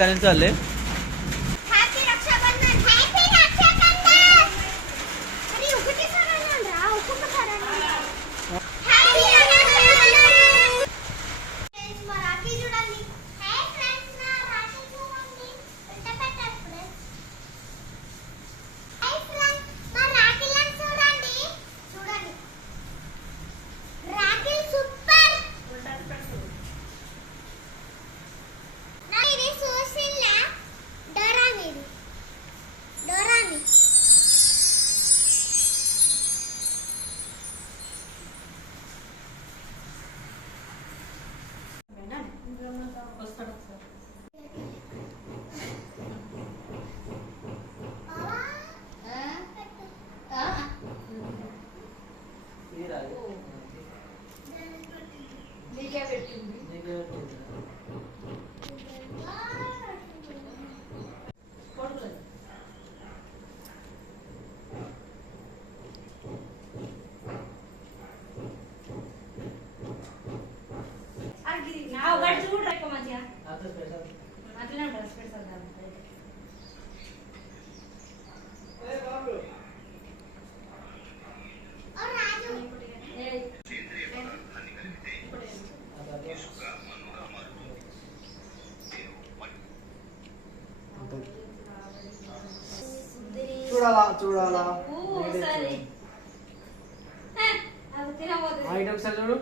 కనించాలి. చూడాలా ఐటమ్స్ చూడు.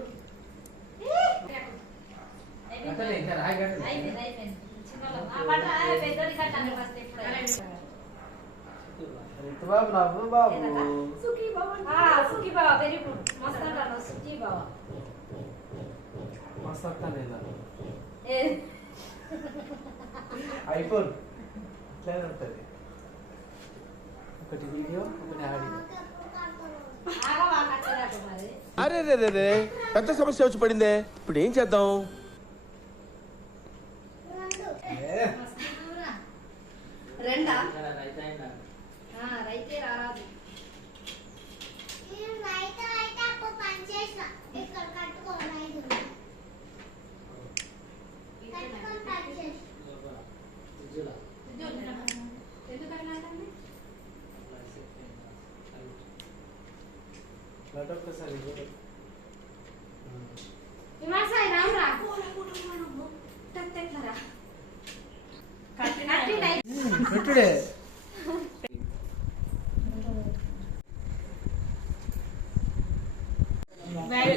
ఐఫోన్ ఇట్లానే ఉంటుంది. ఒకటి వీడియో ఒకటి ఆడియో. అరే రే రే రే పెద్ద సమస్య వచ్చి పడిందే, ఇప్పుడు ఏం చేద్దాం?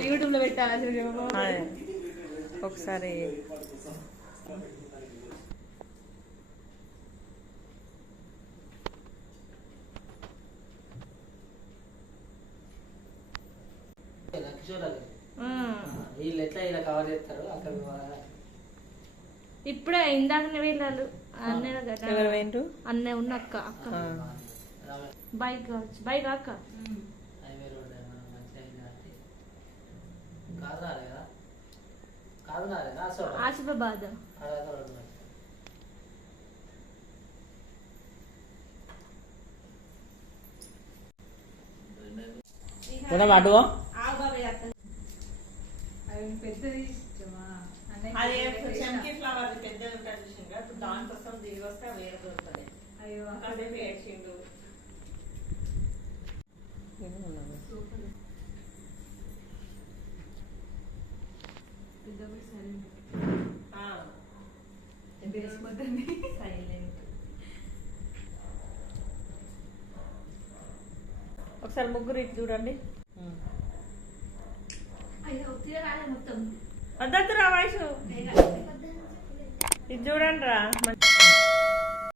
యూట్యూబ్ లో పెట్టాలి ఒకసారి. ఇప్పుడే ఇందాకనే వీళ్ళు అన్నయ్య ఉన్న అక్క బైక్ కావచ్చు. బైక్ అక్క ఆసిఫాబాద్. అటు పెద్దది చెంకి ఫ్లవర్ పెద్దది ఉంటుంది చూసింగా, దానికోసం దిగి వస్తే వేరే దొరుకుతుంది. అయ్యో అదే వేసిండు. ఒకసారి ముగ్గురు ఇటు చూడండి. వద్దొద్దు రా వయసు, ఇది చూడండి రా.